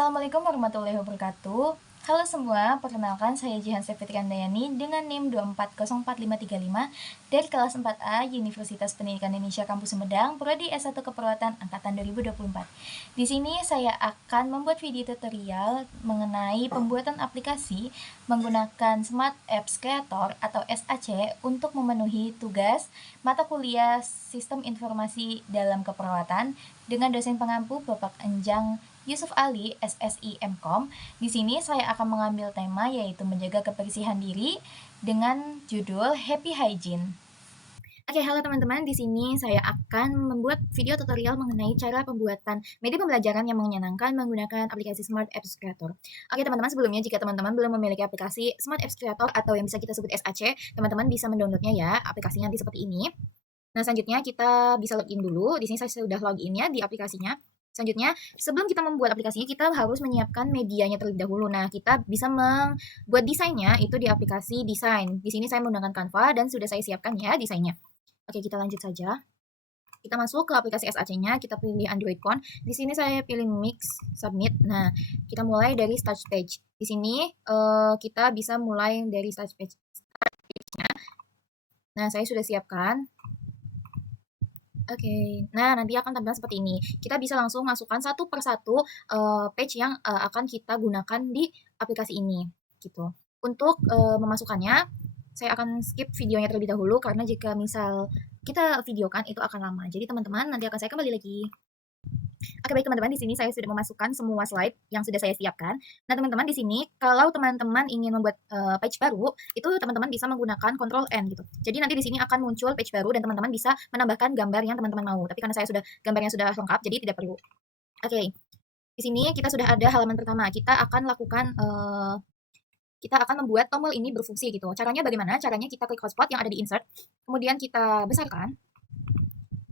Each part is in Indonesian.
Assalamualaikum warahmatullahi wabarakatuh. Halo semua, perkenalkan saya Jihan Fitri Andayani dengan NIM 2404535 dari kelas 4A Universitas Pendidikan Indonesia Kampus Sumedang, Prodi S1 Keperawatan angkatan 2024. Di sini saya akan membuat video tutorial mengenai pembuatan aplikasi menggunakan Smart Apps Creator atau SAC untuk memenuhi tugas mata kuliah Sistem Informasi dalam Keperawatan dengan dosen pengampu Bapak Enjang Yusuf Ali, SSI MKOM. Di sini saya akan mengambil tema yaitu menjaga kebersihan diri dengan judul Happy Hygiene. Oke, halo teman-teman. Di sini saya akan membuat video tutorial mengenai cara pembuatan media pembelajaran yang menyenangkan menggunakan aplikasi Smart Apps Creator. Oke, teman-teman, sebelumnya jika teman-teman belum memiliki aplikasi Smart Apps Creator atau yang bisa kita sebut SAC, teman-teman bisa mendownloadnya ya. Aplikasinya nanti seperti ini. Nah, selanjutnya kita bisa login dulu. Di sini saya sudah login ya di aplikasinya. Selanjutnya, sebelum kita membuat aplikasinya, kita harus menyiapkan medianya terlebih dahulu. Nah, kita bisa membuat desainnya itu di aplikasi desain. Di sini saya menggunakan Canva dan sudah saya siapkan ya desainnya. Oke, kita lanjut saja. Kita masuk ke aplikasi SAC-nya, kita pilih Android Phone. Di sini saya pilih Mix, Submit. Nah, kita mulai dari Start Page. Di sini kita bisa mulai dari Start Page-nya. Nah, saya sudah siapkan. Oke, nah nanti akan tampilan seperti ini. Kita bisa langsung masukkan satu persatu page yang akan kita gunakan di aplikasi ini, gitu. Untuk memasukkannya, saya akan skip videonya terlebih dahulu karena jika misal kita videokan itu akan lama. Jadi teman-teman nanti akan saya kembali lagi. Oke, baik teman-teman, di sini saya sudah memasukkan semua slide yang sudah saya siapkan. Nah, teman-teman di sini kalau teman-teman ingin membuat page baru, itu teman-teman bisa menggunakan Ctrl N gitu. Jadi nanti di sini akan muncul page baru dan teman-teman bisa menambahkan gambar yang teman-teman mau. Tapi karena saya sudah gambarnya sudah lengkap, jadi tidak perlu. Oke. Di sini kita sudah ada halaman pertama. Kita akan lakukan kita akan membuat tombol ini berfungsi gitu. Caranya bagaimana? Caranya kita klik hotspot yang ada di insert, kemudian kita besarkan.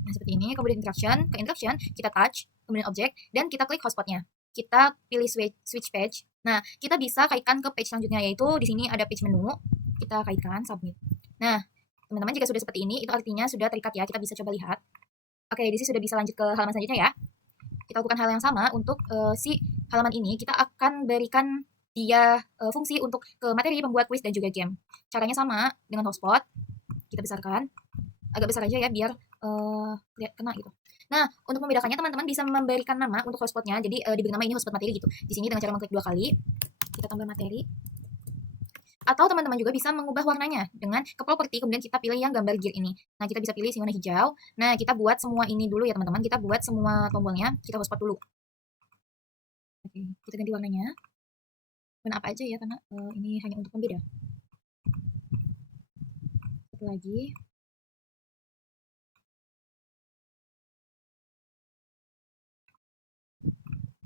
Nah, seperti ini. Kemudian interaction, ke interaction kita touch, kemudian objek, dan kita klik hotspotnya. Kita pilih switch page. Nah, kita bisa kaitkan ke page selanjutnya, yaitu di sini ada page menu. Kita kaitkan, submit. Nah, teman-teman jika sudah seperti ini, itu artinya sudah terikat ya. Kita bisa coba lihat. Oke, di sini sudah bisa lanjut ke halaman selanjutnya ya. Kita lakukan hal yang sama untuk si halaman ini. Kita akan berikan dia fungsi untuk ke materi pembuat quiz dan juga game. Caranya sama dengan hotspot. Kita besarkan. Agak besar aja ya biar lihat kena gitu. Nah, untuk membedakannya teman-teman bisa memberikan nama untuk hotspotnya. Jadi diberi nama ini hotspot materi gitu. Di sini dengan cara mengklik 2 kali, kita tambah materi. Atau teman-teman juga bisa mengubah warnanya dengan ke properti, kemudian kita pilih yang gambar gear ini. Nah, kita bisa pilih warna hijau. Nah, kita buat semua ini dulu ya teman-teman. Kita buat semua tombolnya, kita hotspot dulu. Oke, kita ganti warnanya. Warna apa aja ya, karena ini hanya untuk pembeda. Satu lagi.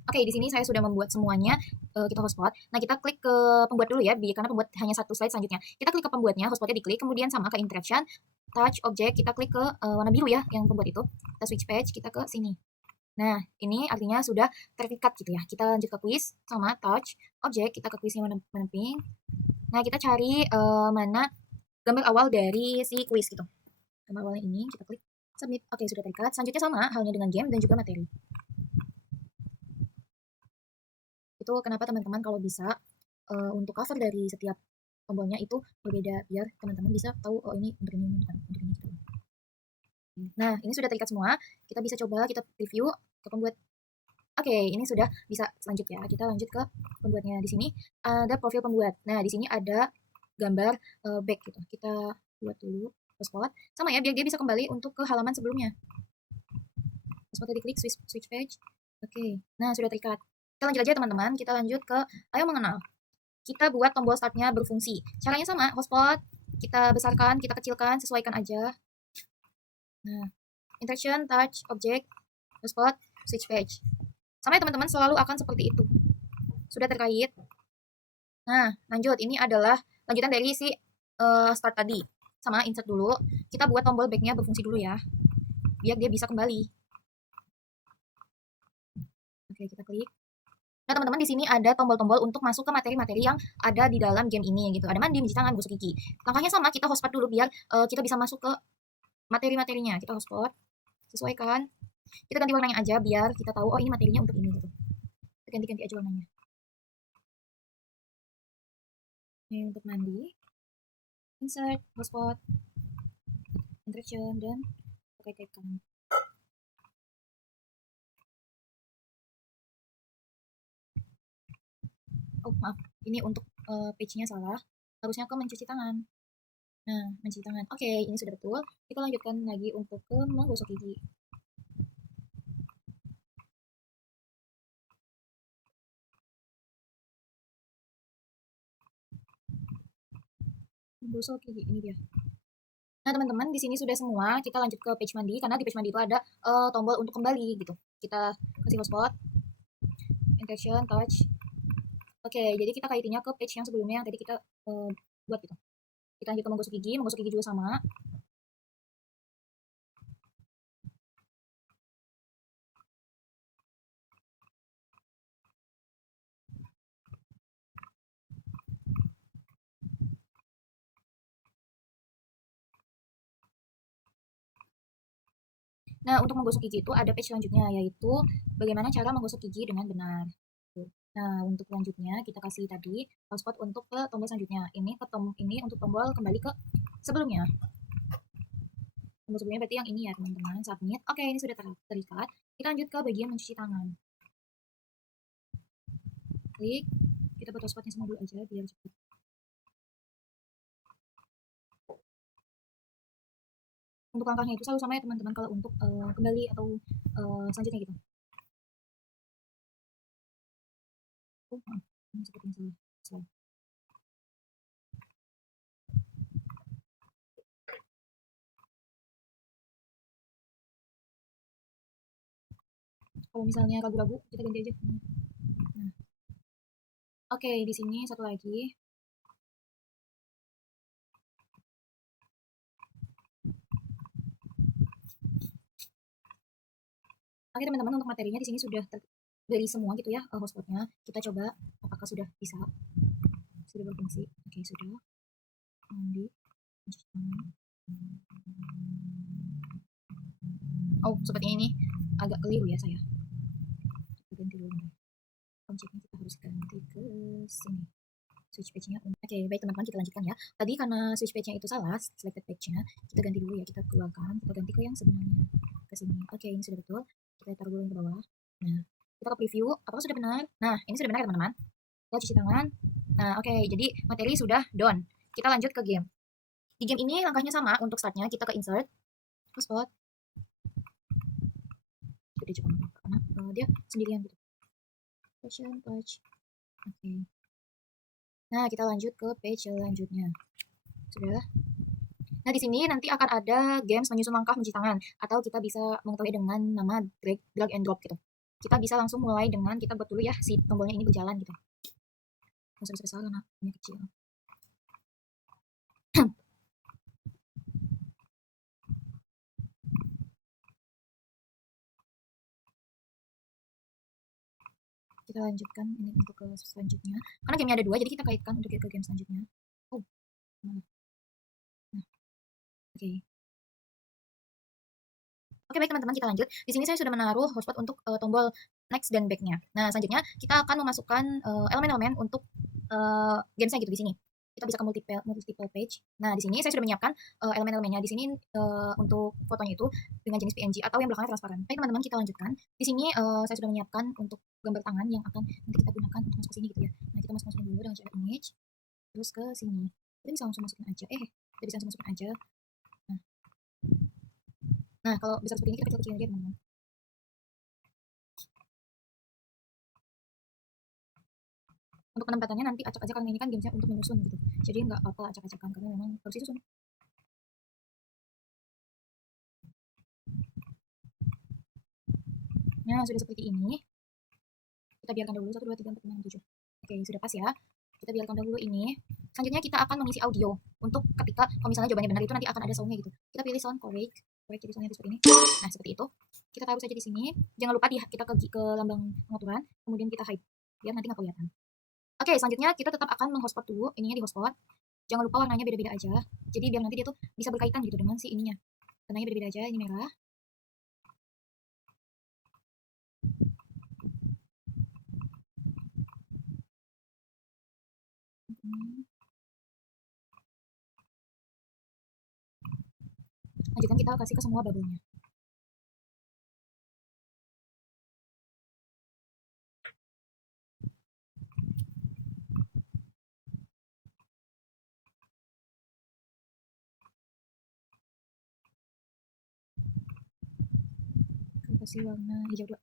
Oke, di sini saya sudah membuat semuanya. Kita hotspot. Nah, kita klik ke pembuat dulu ya, karena pembuat hanya satu slide selanjutnya. Kita klik ke pembuatnya, hotspotnya diklik, kemudian sama ke interaction, touch object, kita klik ke warna biru ya, yang pembuat itu. Kita switch page, kita ke sini. Nah, ini artinya sudah terikat gitu ya. Kita lanjut ke quiz, sama touch object, kita ke quiz yang warna pink. Nah, kita cari mana gambar awal dari si quiz gitu. Gambar awalnya ini, kita klik submit. Oke, sudah terikat. Selanjutnya sama halnya dengan game dan juga materi. Itu kenapa teman-teman kalau bisa untuk cover dari setiap tombolnya itu berbeda biar teman-teman bisa tahu oh ini untuk ini bukan untuk ini gitu. Nah, ini sudah terikat semua. Kita bisa coba kita review ke pembuat. Oke, ini sudah bisa lanjut ya. Kita lanjut ke pembuatnya. Di sini ada profil pembuat. Nah, di sini ada gambar back gitu. Kita buat dulu hotspot. Sama ya biar dia bisa kembali untuk ke halaman sebelumnya. Hotspotnya diklik switch page. Oke. Nah, sudah terikat. Kita lanjut aja teman-teman, kita lanjut ke ayo mengenal. Kita buat tombol startnya berfungsi. Caranya sama, hotspot, kita besarkan, kita kecilkan, sesuaikan aja. Nah, interaction, touch, object, hotspot, switch page. Sama ya teman-teman, selalu akan seperti itu. Sudah terkait. Nah, lanjut, ini adalah lanjutan dari si start tadi. Sama, insert dulu. Kita buat tombol back-nya berfungsi dulu ya. Biar dia bisa kembali. Oke, kita klik. Nah, teman-teman di sini ada tombol-tombol untuk masuk ke materi-materi yang ada di dalam game ini gitu. Ada mandi, mencuci tangan, gosok gigi. Langkahnya sama, kita hotspot dulu biar kita bisa masuk ke materi-materinya. Kita hotspot, sesuaikan. Kita ganti warnanya aja biar kita tahu oh ini materinya untuk ini gitu. ganti-ganti aja warnanya. Ini untuk mandi, insert, hotspot, interaction, dan kaitkan. Oh maaf, ini untuk page-nya salah, harusnya ke mencuci tangan. Nah, mencuci tangan. Oke, ini sudah betul. Kita lanjutkan lagi untuk ke menggosok gigi. Menggosok gigi, ini dia. Nah, teman-teman, di sini sudah semua. Kita lanjut ke page mandi, karena di page mandi itu ada tombol untuk kembali gitu. Kita kasih hotspot, interaction, touch. Oke, jadi kita kaitinnya ke page yang sebelumnya yang tadi kita buat gitu. Kita lanjut ke menggosok gigi juga sama. Nah, untuk menggosok gigi itu ada page selanjutnya, yaitu bagaimana cara menggosok gigi dengan benar. Nah, untuk selanjutnya kita kasih tadi hotspot untuk ke tombol selanjutnya. Ini untuk tombol kembali ke sebelumnya. Tombol sebelumnya berarti yang ini ya, teman-teman. Submit. Oke, ini sudah terikat. Kita lanjut ke bagian mencuci tangan. Klik. Kita buat hotspotnya semua dulu aja biar cepat. Untuk langkahnya itu selalu sama ya, teman-teman, kalau untuk kembali atau selanjutnya gitu. Oh, maaf. Ini sepertinya salah. Kalau misalnya ragu-ragu, kita ganti aja. Nah. Oke, di sini satu lagi. Oke, teman-teman, untuk materinya di sini sudah dari semua gitu ya, hotspotnya. Kita coba apakah sudah bisa, sudah berfungsi. Oke, sudah. Mandi, cuci tangan. Oh, sepertinya ini agak keliru ya saya. Kita ganti dulu. Objeknya kita harus ganti ke sini. Switch page-nya. Oke, baik teman-teman, kita lanjutkan ya. Tadi karena switch page-nya itu salah, selected page-nya, kita ganti dulu ya, kita keluarkan, kita ganti ke yang sebenarnya, ke sini. Oke, ini sudah betul. Kita taruh dulu ke bawah. Nah, kita ke preview, apakah sudah benar? Nah, ini sudah benar ya teman-teman. Kita cuci tangan. Nah, oke, jadi materi sudah done. Kita lanjut ke game. Di game ini langkahnya sama. Untuk startnya kita ke insert, hotspot. Jadi coba karena dia sendirian gitu. Fashion touch. Oke. Nah, kita lanjut ke page selanjutnya. Sudah. Nah, di sini nanti akan ada games menyusun langkah mencuci tangan, atau kita bisa mengetahui dengan nama drag and drop gitu. Kita bisa langsung mulai dengan kita buat dulu ya si tombolnya ini berjalan gitu. Nggak usah besar-besar karena ini kecil. Kita lanjutkan ini untuk ke selanjutnya. Karena gamenya ada 2, jadi kita kaitkan untuk ke game selanjutnya. Oh, mana? Nah, oke. Oke, baik teman-teman, kita lanjut. Di sini saya sudah menaruh hotspot untuk tombol next dan back-nya. Nah, selanjutnya kita akan memasukkan elemen-elemen untuk gamesnya gitu di sini. Kita bisa ke multiple page. Nah, di sini saya sudah menyiapkan elemen-elemennya. Di sini untuk fotonya itu dengan jenis PNG atau yang belakangnya transparan. Baik teman-teman, kita lanjutkan. Di sini saya sudah menyiapkan untuk gambar tangan yang akan nanti kita gunakan untuk masuk ke sini gitu ya. Nah, kita masukin dulu dengan cara image, terus ke sini. Kita bisa langsung masukin aja. Kita bisa langsung masukin aja. Nah, kalau besar seperti ini kita kecil-kecilin aja teman-teman. Untuk penempatannya nanti acak aja karena ini kan gamesnya untuk menyusun gitu. Jadi nggak apa-apa acak-acakan karena memang harus disusun. Nah, sudah seperti ini. Kita biarkan dahulu 1, 2, 3, 4, 5, 6, 7. Oke, sudah pas ya. Kita biarkan dahulu ini. Selanjutnya kita akan mengisi audio untuk ketika kalau misalnya jawabannya benar itu nanti akan ada soundnya gitu. Kita pilih sound correct jadi soundnya seperti ini. Nah, seperti itu. Kita taruh saja di sini. Jangan lupa kita ke lambang pengaturan, kemudian kita hide biar nanti nggak kelihatan. Oke, selanjutnya kita tetap akan menghotspot dulu, ininya di hotspot. Jangan lupa warnanya beda-beda aja. Jadi biar nanti dia tuh bisa berkaitan gitu dengan si ininya. Warnanya beda-beda aja, ini merah. Lanjutkan kita kasih ke semua bubble-nya. Kita kasih warna hijau 2.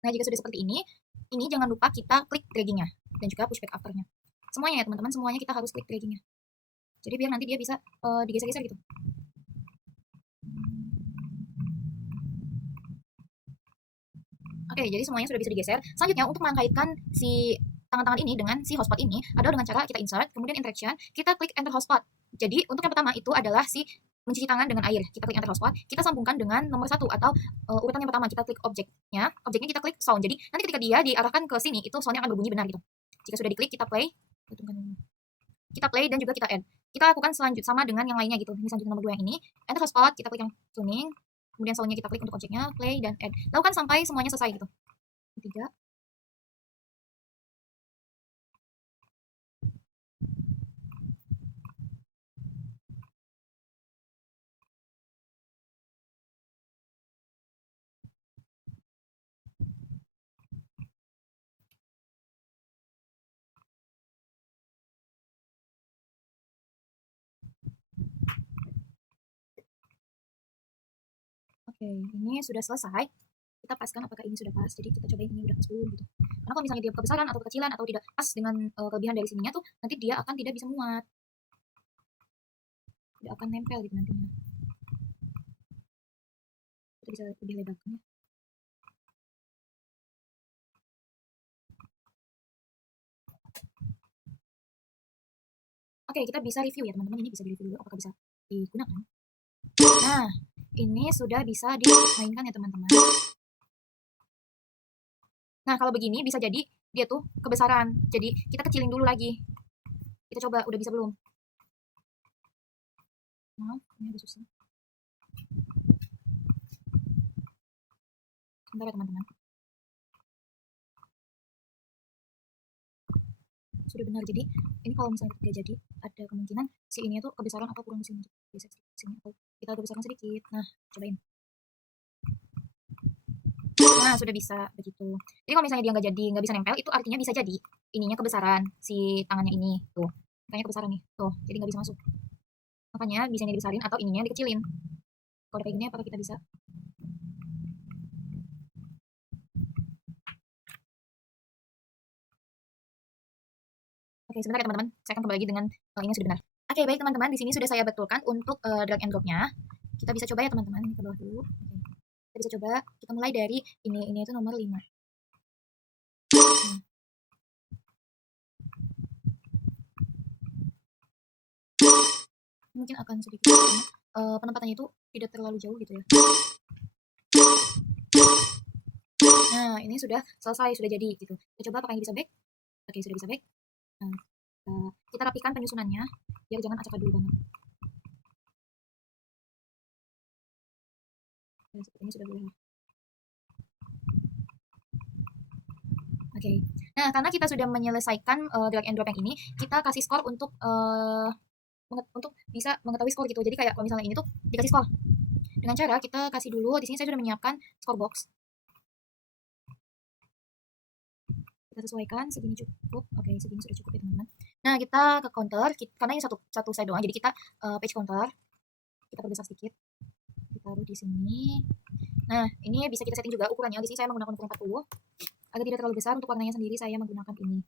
Nah, jika sudah seperti ini jangan lupa kita klik dragging-nya dan juga push back after-nya. Semuanya ya teman-teman, semuanya kita harus klik dragging-nya. Jadi biar nanti dia bisa digeser-geser gitu. Oke, jadi semuanya sudah bisa digeser. Selanjutnya untuk mengkaitkan si tangan-tangan ini dengan si hotspot ini adalah dengan cara kita insert, kemudian interaction, kita klik enter hotspot. Jadi untuk yang pertama itu adalah si mencuci tangan dengan air. Kita klik enter hotspot, kita sambungkan dengan nomor 1 atau urutan yang pertama, kita klik objeknya kita klik sound. Jadi nanti ketika dia diarahkan ke sini, itu soundnya akan berbunyi benar gitu. Jika sudah diklik, kita play. Kita play dan juga kita add. Kita lakukan selanjutnya sama dengan yang lainnya gitu. Ini selanjutnya nomor 2 yang ini. Enter hotspot, kita klik yang tuning. Kemudian soundnya kita klik untuk objeknya, play dan add. Lakukan sampai semuanya selesai gitu. Ketiga. Oke, ini sudah selesai. Kita paskan apakah ini sudah pas. Jadi kita cobain ini udah pas belum gitu. Karena kalau misalnya dia kebesaran atau kekecilan atau tidak pas dengan kelebihan dari sininya tuh, nanti dia akan tidak bisa muat. Tidak akan nempel gitu nantinya. Kita bisa lebih lebarkan ya. Oke, kita bisa review ya teman-teman. Ini bisa di-review dulu apakah bisa digunakan. Nah, ini sudah bisa dimainkan ya teman-teman. Nah, kalau begini bisa jadi dia tuh kebesaran. Jadi kita kecilin dulu lagi. Kita coba, udah bisa belum? Maaf, ini agak susah. Sebentar ya teman-teman. Sudah benar. Jadi ini kalau misalnya tidak jadi, ada kemungkinan si ini tuh kebesaran atau kurang di sini. Geser sedikit sini atau kita besarkan sedikit. Nah, cobain. Nah, sudah bisa begitu. Jadi kalau misalnya dia nggak bisa nempel, itu artinya bisa jadi ininya kebesaran si tangannya ini tuh. Makanya kebesaran nih, tuh. Jadi nggak bisa masuk. Makanya bisa dibesarin atau ininya dikecilin. Kalau kayak gini, apakah kita bisa? Oke, sebentar ya teman-teman. Saya akan kembali lagi dengan ini sudah benar. Oke, baik teman-teman. Di sini sudah saya betulkan untuk drag and drop-nya. Kita bisa coba ya teman-teman. Ini ke bawah dulu. Oke. Kita bisa coba. Kita mulai dari ini itu nomor 5. Mungkin akan sedikit karena penempatannya itu tidak terlalu jauh gitu ya. Nah, ini sudah selesai, sudah jadi gitu. Kita coba apakah ini bisa back? Oke, sudah bisa back. Nah, kita rapikan penyusunannya biar jangan acak adul banget. Nah, seperti ini sudah boleh. Oke. Nah, karena kita sudah menyelesaikan drag and drop yang ini, kita kasih skor untuk bisa mengetahui skor gitu. Jadi kayak kalau misalnya ini tuh dikasih skor. Dengan cara kita kasih dulu, di sini saya sudah menyiapkan skor box. Kita sesuaikan segini cukup. Oke, segini sudah cukup ya teman-teman. Nah, kita ke counter karena ini satu side doang, jadi kita page counter. Kita perbesar sedikit. Ditaruh di sini. Nah, ini bisa kita setting juga ukurannya. Di sini saya menggunakan ukuran 40. Agar tidak terlalu besar, untuk warnanya sendiri saya menggunakan ini.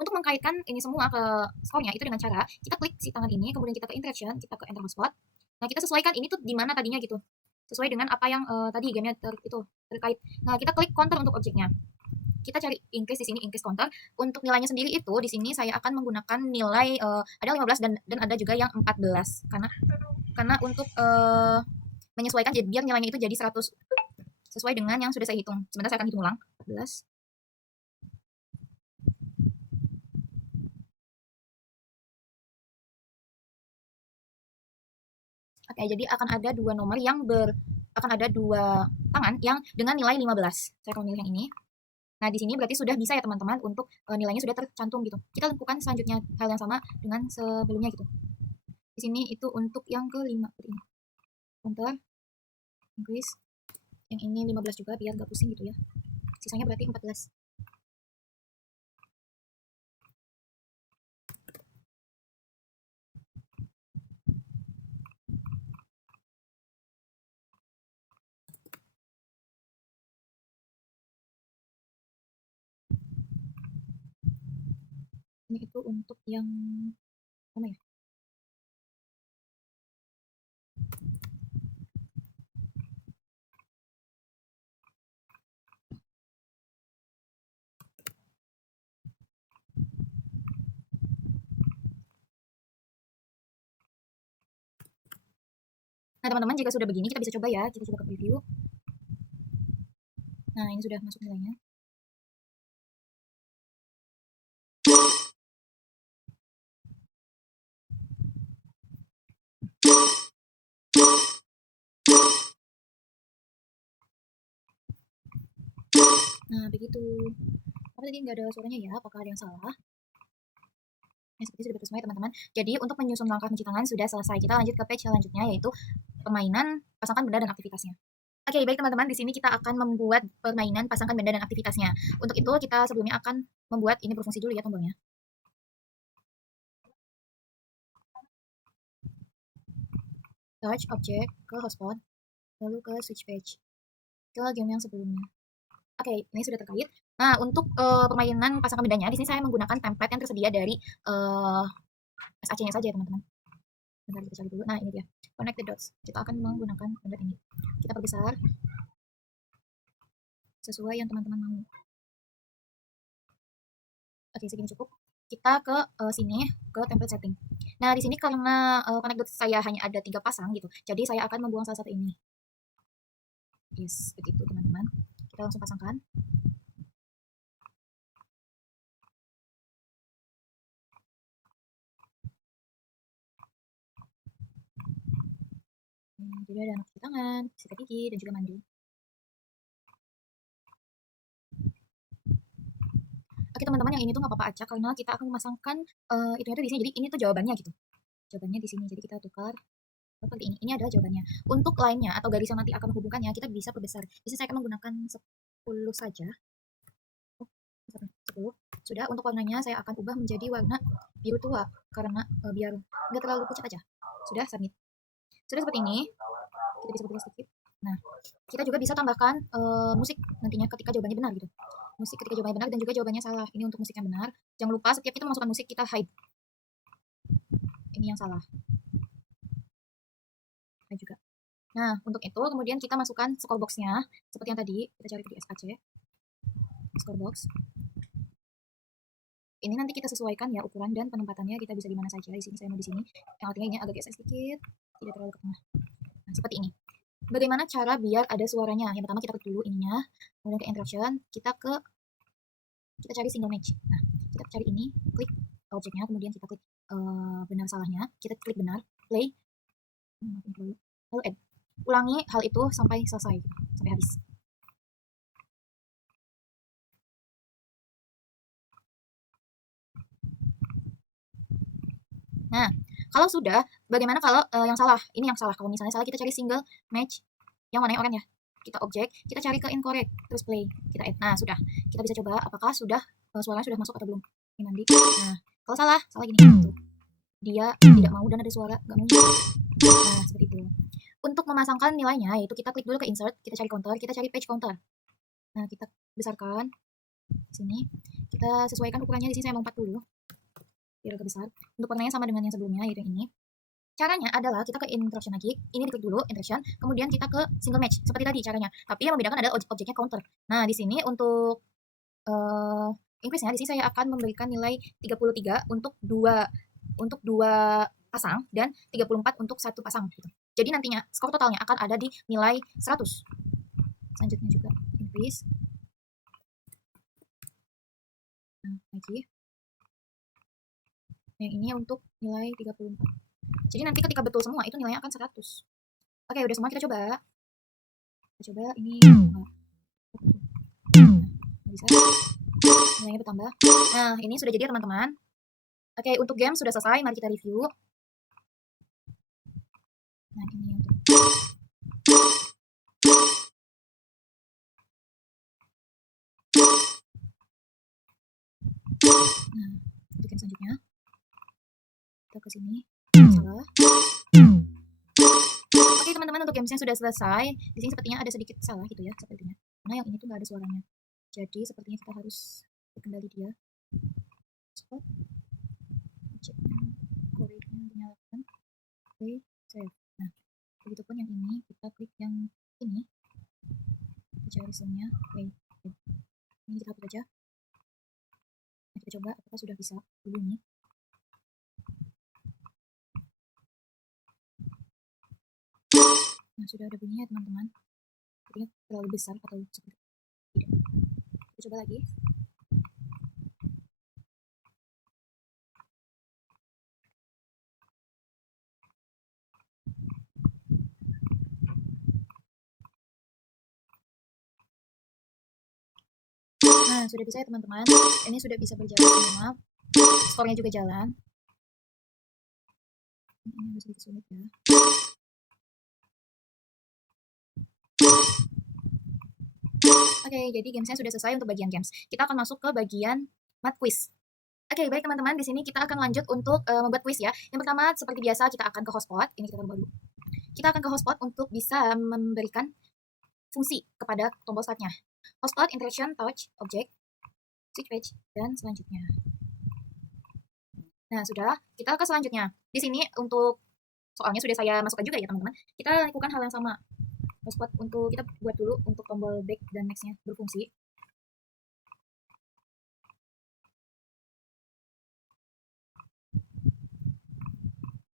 Untuk mengkaitkan ini semua ke skornya itu dengan cara kita klik si tangan ini, kemudian kita ke interaction, kita ke enter hotspot. Nah, kita sesuaikan ini tuh di mana tadinya gitu. Sesuai dengan apa yang tadi gamenya terkait. Nah, kita klik counter untuk objeknya. Kita cari increase di sini, increase counter. Untuk nilainya sendiri itu di sini saya akan menggunakan nilai ada 15 dan ada juga yang 14 karena untuk menyesuaikan jadi biar nilainya itu jadi 100 sesuai dengan yang sudah saya hitung. Sebentar saya akan hitung ulang. 14 Oke, jadi akan ada dua nomor yang akan ada dua tangan yang dengan nilai 15. Saya akan memilih yang ini. Nah, di sini berarti sudah bisa ya teman-teman untuk nilainya sudah tercantum gitu. Kita lakukan selanjutnya hal yang sama dengan sebelumnya gitu. Di sini itu untuk yang kelima ini. Counter, increase. Yang ini 15 juga biar nggak pusing gitu ya. Sisanya berarti 14. Ini itu untuk yang mana ya? Nah, teman-teman jika sudah begini kita bisa coba ya. Kita coba ke preview. Nah, ini sudah masuk nilainya. Nah, begitu. Apa tadi nggak ada suaranya ya? Apakah ada yang salah? Nah, seperti sudah betul semua ya teman-teman. Jadi untuk menyusun langkah pencuci tangan sudah selesai. Kita lanjut ke page selanjutnya yaitu permainan pasangkan benda dan aktivitasnya. Oke, baik teman-teman, di sini kita akan membuat permainan pasangkan benda dan aktivitasnya. Untuk itu kita sebelumnya akan membuat ini berfungsi dulu ya tombolnya. Touch object ke hotspot, lalu ke switch page, ke game yang sebelumnya. Oke, ini sudah terkait. Nah, untuk permainan pasangkan bendanya, di sini saya menggunakan template yang tersedia dari SAC-nya saja, teman-teman. Bentar, kita cari dulu. Nah, ini dia. Connect the dots. Kita akan menggunakan template ini. Kita perbesar sesuai yang teman-teman mau. Oke, segini cukup. Kita ke sini, ke template setting. Nah, di sini karena connect dots saya hanya ada 3 pasang gitu, jadi saya akan membuang salah satu ini. Yes, begitu teman-teman. Kita langsung pasangkan. Jadi ada anak cuci tangan, sikat gigi, dan juga mandi. Oke teman-teman, yang ini tuh nggak apa-apa aja karena kita akan memasangkan itu di sini. Jadi ini tuh jawabannya gitu. Jawabannya di sini. Jadi kita tukar seperti ini. Ini adalah jawabannya. Untuk lainnya atau garis yang nanti akan menghubungkannya, kita bisa perbesar. Di sini saya akan menggunakan 10 saja. 10. Sudah, untuk warnanya saya akan ubah menjadi warna biru tua karena biar nggak terlalu pucat aja. Sudah, submit. Sudah seperti ini. Kita bisa bergerak sedikit. Nah, kita juga bisa tambahkan musik nantinya ketika jawabannya benar gitu. Musik ketika jawabannya benar dan juga jawabannya salah. Ini untuk musik yang benar. Jangan lupa setiap kita memasukkan musik kita hide. Ini yang salah. Nah juga. Nah, untuk itu kemudian kita masukkan score box-nya seperti yang tadi kita cari di SAC. Score box. Ini nanti kita sesuaikan ya ukuran dan penempatannya, kita bisa di mana saja. Di sini saya mau di sini. Yang artinya ini agak geser sedikit, tidak terlalu ke tengah. Nah, seperti ini. Bagaimana cara biar ada suaranya? Yang pertama kita klik dulu ininya, kemudian ke interaction, kita cari single match. Nah, kita cari ini, klik objeknya, kemudian kita klik benar salahnya, kita klik benar, play, lalu add. Ulangi hal itu sampai selesai, sampai habis. Nah, kalau sudah, bagaimana kalau yang salah? Ini yang salah. Kalau misalnya salah, kita cari single match yang warnanya oranye ya. Kita objek, kita cari ke incorrect, terus play, kita add. Nah, sudah. Kita bisa coba apakah sudah suaranya sudah masuk atau belum. Ini mandi. Nah, kalau salah gini. Gitu. Dia tidak mau dan ada suara nggak muncul. Nah, seperti itu. Untuk memasangkan nilainya, yaitu kita klik dulu ke insert, kita cari counter, kita cari page counter. Nah, kita besarkan sini. Kita sesuaikan ukurannya, di sini saya mau 40 biar agak besar. Untuk warnanya sama dengan yang sebelumnya, yaitu yang ini. Caranya adalah kita ke interaction lagi, ini diklik dulu interaction, kemudian kita ke single match seperti tadi caranya. Tapi yang membedakan adalah objeknya counter. Nah, di sini untuk increase-nya di sini saya akan memberikan nilai 33 untuk dua pasang dan 34 untuk satu pasang gitu. Jadi nantinya skor totalnya akan ada di nilai 100. Selanjutnya juga increase. Nah, lagi. Yang ini untuk nilai 34. Jadi nanti ketika betul semua itu nilainya akan 100. Oke, udah semua, kita coba. Kita coba ini nggak bisa. Nilainya bertambah. Nah, ini sudah jadi ya teman-teman. Oke, untuk game sudah selesai, mari kita review. Nah, ini untuk untuk game selanjutnya. Kita ke sini. Salah. Oke, teman-teman, untuk gamesnya sudah selesai. Di sini sepertinya ada sedikit salah gitu ya, sepertinya. Karena yang ini tuh nggak ada suaranya. Jadi sepertinya kita harus kembali dia. Stop. Ceknya, korenya dinyalakan. Oke, save. Nah, begitupun yang ini, kita klik yang ini. Kita cari reasonnya. Oke. Ini kita hapus aja. Nah, kita coba apakah sudah bisa dulu nih. Nah, sudah ada bunyinya teman-teman. Sepertinya terlalu besar atau seperti tidak. Kita coba lagi. Nah, sudah bisa ya teman-teman. Ini sudah bisa berjalan semua. Skornya juga jalan. Ini agak sedikit sulit ya. Oke, jadi gamesnya sudah selesai untuk bagian games. Kita akan masuk ke bagian mat quiz. Oke, baik teman-teman, di sini kita akan lanjut untuk membuat quiz ya. Yang pertama, seperti biasa, kita akan ke hotspot. Ini kita baru. Kita akan ke hotspot untuk bisa memberikan fungsi kepada tombol startnya. Hotspot, interaction, touch, object, switch page, dan selanjutnya. Nah, sudah. Kita ke selanjutnya. Di sini untuk soalnya sudah saya masukkan juga ya teman-teman. Kita lakukan hal yang sama. Hotspot untuk kita buat dulu untuk tombol back dan next-nya berfungsi.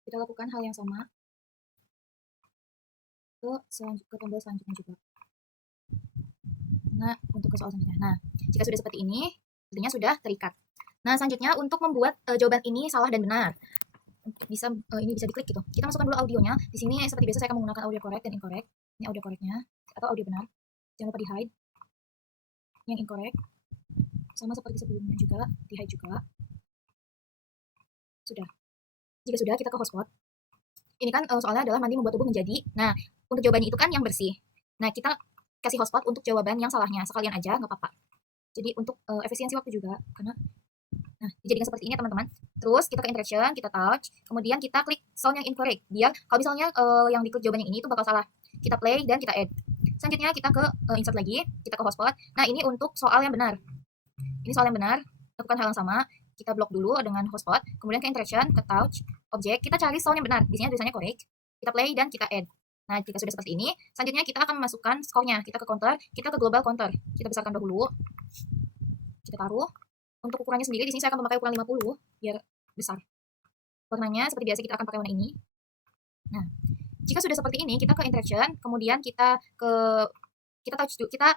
Kita lakukan hal yang sama ke tombol selanjutnya juga. Nah, untuk ke soal selanjutnya. Nah, jika sudah seperti ini, artinya sudah terikat. Nah, selanjutnya untuk membuat jawaban ini salah dan benar. Untuk bisa ini bisa diklik gitu. Kita masukkan dulu audionya. Di sini seperti biasa saya akan menggunakan audio correct dan incorrect. Ini audio correctnya atau audio benar. Jangan lupa di hide. Yang incorrect sama seperti sebelumnya juga, di hide juga. Sudah. Jika sudah, kita ke hotspot. Ini kan soalnya adalah mandi membuat tubuh menjadi. Nah, untuk jawabannya itu kan yang bersih. Nah, kita kasih hotspot untuk jawaban yang salahnya. Sekalian aja, nggak apa-apa. Jadi untuk efisiensi waktu juga, karena nah, dijadikan seperti ini teman-teman. Terus kita ke interaction, kita touch, kemudian kita klik sound yang incorrect. Biar kalau misalnya yang diklik jawaban yang ini itu bakal salah. Kita play dan kita add. Selanjutnya kita ke insert lagi, kita ke hotspot. Nah, ini untuk soal yang benar. Ini soal yang benar. Lakukan hal yang sama. Kita blok dulu dengan hotspot, kemudian ke interaction, ke touch, objek. Kita cari sound yang benar. Di sini tulisannya correct. Kita play dan kita add. Nah, jika sudah seperti ini, selanjutnya kita akan memasukkan skornya. Kita ke counter, kita ke global counter. Kita besarkan dahulu. Kita taruh. Untuk ukurannya sendiri, di sini saya akan memakai ukuran 50 biar besar. Warnanya seperti biasa kita akan pakai warna ini. Nah, jika sudah seperti ini, kita ke interaction, kemudian kita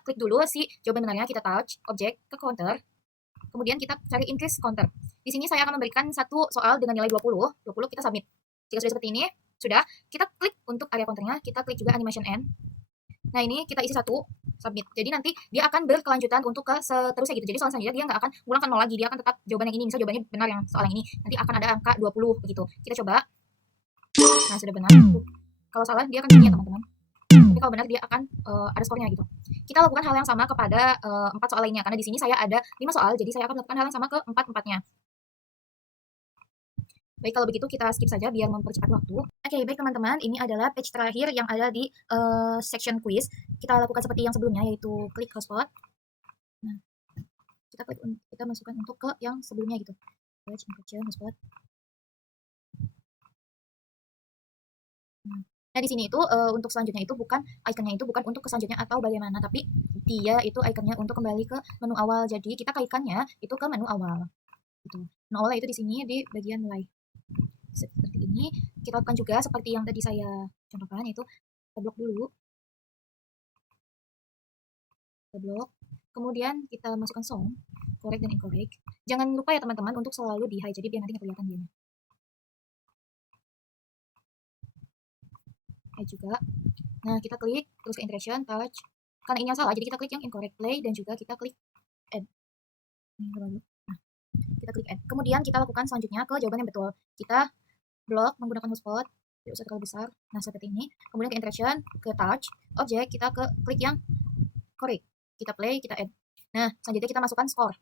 klik dulu si jawaban benarnya, kita touch objek ke counter. Kemudian kita cari increase counter. Di sini saya akan memberikan satu soal dengan nilai 20, kita submit. Jika sudah seperti ini, sudah, kita klik untuk area counternya, kita klik juga animation end. Nah, ini kita isi satu, submit. Jadi nanti dia akan berkelanjutan untuk ke seterusnya gitu. Jadi soal selanjutnya dia nggak akan ngulang ke 0 lagi, dia akan tetap jawaban yang ini. Misal jawabannya benar yang soal yang ini, nanti akan ada angka 20 begitu. Kita coba. Nah, sudah benar. Kalau salah dia akan bunyi ya teman-teman. Tapi kalau benar dia akan ada skornya gitu. Kita lakukan hal yang sama kepada 4 soal lainnya, karena di sini saya ada 5 soal, jadi saya akan melakukan hal yang sama ke 4-4-nya. Baik, kalau begitu kita skip saja biar mempercepat waktu. Oke, baik teman-teman, ini adalah page terakhir yang ada di section quiz. Kita lakukan seperti yang sebelumnya, yaitu klik hotspot. Nah, kita masukkan untuk ke yang sebelumnya gitu. Page infection hotspot. Nah, di sini itu untuk selanjutnya itu bukan ikonnya itu bukan untuk ke selanjutnya atau bagaimana, tapi dia itu ikonnya untuk kembali ke menu awal. Jadi kita kaitkannya itu ke menu awal. Gitu. Menu awal itu di sini di bagian mulai. Seperti ini. Kita lakukan juga seperti yang tadi saya contohkan, yaitu kita blok dulu. Kita blok. Kemudian kita masukkan sound, correct dan incorrect. Jangan lupa ya teman-teman untuk selalu di hide, jadi biar nanti nggak kelihatan dia. add juga. Nah, kita klik terus ke interaction, touch. Karena ini yang salah, jadi kita klik yang incorrect play dan juga kita klik add. Nah, kita klik add. Kemudian kita lakukan selanjutnya ke jawaban yang betul. Kita blok menggunakan hotspot, tidak usah terlalu besar. Nah, seperti ini. Kemudian ke interaction, ke touch, objek, kita ke klik yang correct. Kita play, kita add. Nah, selanjutnya kita masukkan score.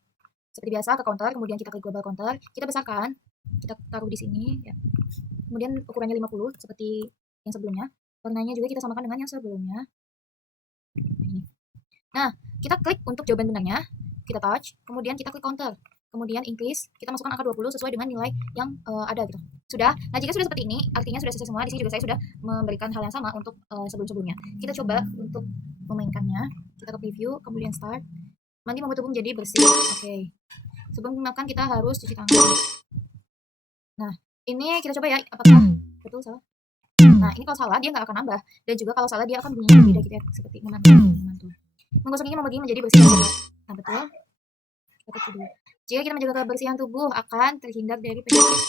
Seperti biasa ke counter, kemudian kita klik global counter, kita besarkan, kita taruh di sini ya. Kemudian ukurannya 50 seperti yang sebelumnya. Warnanya juga kita samakan dengan yang sebelumnya. Nah, kita klik untuk jawaban benarnya, kita touch, kemudian kita klik counter. Kemudian increase, kita masukkan angka 20 sesuai dengan nilai yang ada gitu. Sudah. Nah, jika sudah seperti ini, artinya sudah selesai semua. Di sini juga saya sudah memberikan hal yang sama untuk sebelum-sebelumnya. Kita coba untuk memainkannya. Kita ke preview, kemudian start. Nanti membuat tubuh menjadi bersih. Oke. Sebelum makan kita harus cuci tangan. Nah, ini kita coba ya, apakah betul salah? Nah, ini kalau salah dia nggak akan nambah. Dan juga kalau salah dia akan bunyinya berbeda gitu ya, seperti memantul. Menggosok gigi membuat gigi menjadi bersih. Nah, betul. Jika kita menjaga kebersihan tubuh akan terhindar dari penyakit.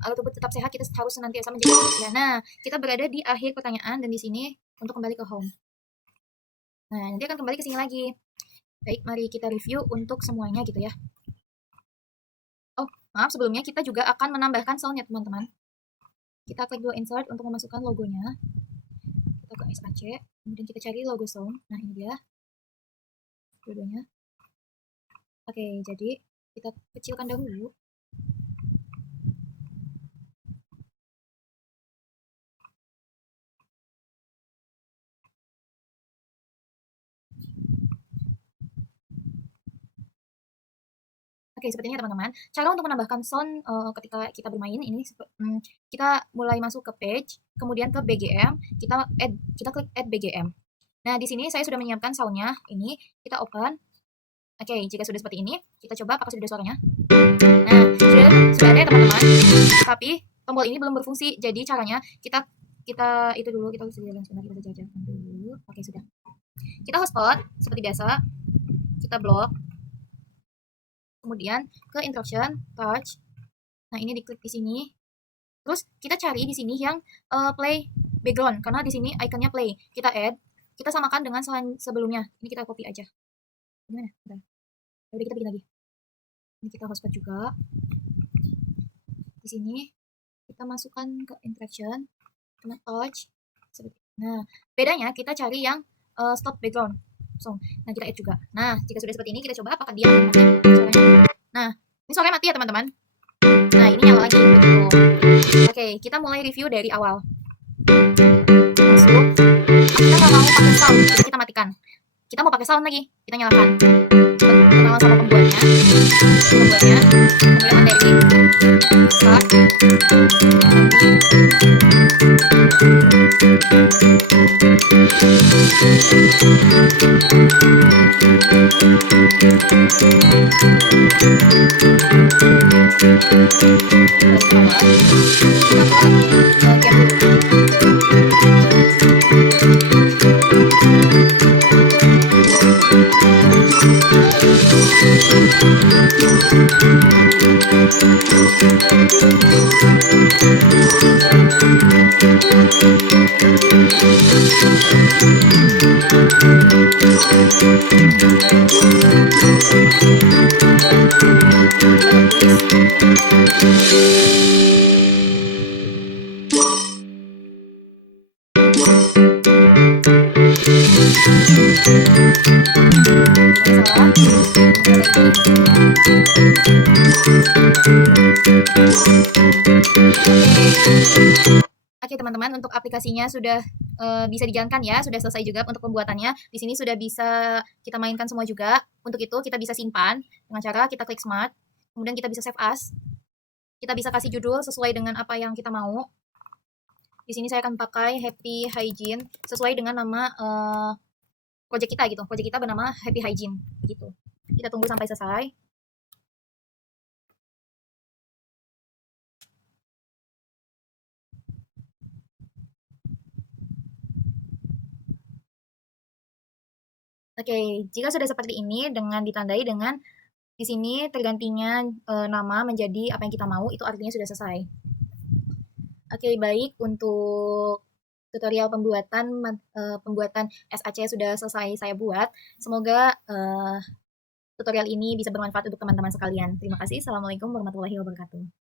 Agar tubuh tetap sehat, kita harus senantiasa menjaga kebersihan. Nah, kita berada di akhir pertanyaan dan di sini untuk kembali ke home. Nah, nanti akan kembali ke sini lagi. Baik, mari kita review untuk semuanya gitu ya. Oh, maaf sebelumnya kita juga akan menambahkan sound ya teman-teman. Kita klik dua insert untuk memasukkan logonya. Kita ke SAC, kemudian kita cari logo sound. Nah, ini dia. Dua-duanya. Oke, jadi kita kecilkan dahulu. Oke, sepertinya teman-teman, cara untuk menambahkan sound ketika kita bermain ini, kita mulai masuk ke page, kemudian ke BGM, kita klik add BGM. Nah, di sini saya sudah menyiapkan soundnya, ini kita open. Oke, jika sudah seperti ini, kita coba apakah sudah ada suaranya. Nah, sudah ada ya teman-teman, tapi tombol ini belum berfungsi, jadi caranya kita itu dulu, kita sebentar, kita jajarkan dulu. Oke, sudah. Kita hotspot, seperti biasa, kita blok, kemudian ke instruction, touch. Nah, ini diklik di sini. Terus kita cari di sini yang play background karena di sini ikonnya play. Kita add, kita samakan dengan sebelumnya. Ini kita copy aja. Gimana? Bentar. Udah kita bikin lagi. Ini kita hotspot juga. Di sini kita masukkan ke interaction, kemudian touch. Nah, bedanya kita cari yang stop background. So, nah kita add juga. Nah, jika sudah seperti ini, kita coba apakah dia akan mati suaranya. Nah, ini suaranya mati ya teman-teman. Nah, ini nyala lagi begitu. Oke, kita mulai review dari awal. Masuk. Kita nggak mau pakai sound, jadi kita matikan. Kita mau pakai sound lagi, kita nyalakan. Kenalan sama pembuatnya, kemudian materi, start, Oke teman-teman, untuk aplikasinya sudah bisa dijalankan ya, sudah selesai juga untuk pembuatannya. Di sini sudah bisa kita mainkan semua juga. Untuk itu kita bisa simpan dengan cara kita klik smart, kemudian kita bisa save as. Kita bisa kasih judul sesuai dengan apa yang kita mau. Di sini saya akan pakai Happy Hygiene sesuai dengan nama project kita gitu. Project kita bernama Happy Hygiene gitu. Kita tunggu sampai selesai. Oke, jika sudah seperti ini dengan ditandai dengan di sini tergantinya nama menjadi apa yang kita mau, itu artinya sudah selesai. Oke, baik untuk tutorial pembuatan SAC sudah selesai saya buat. Semoga tutorial ini bisa bermanfaat untuk teman-teman sekalian. Terima kasih. Assalamualaikum warahmatullahi wabarakatuh.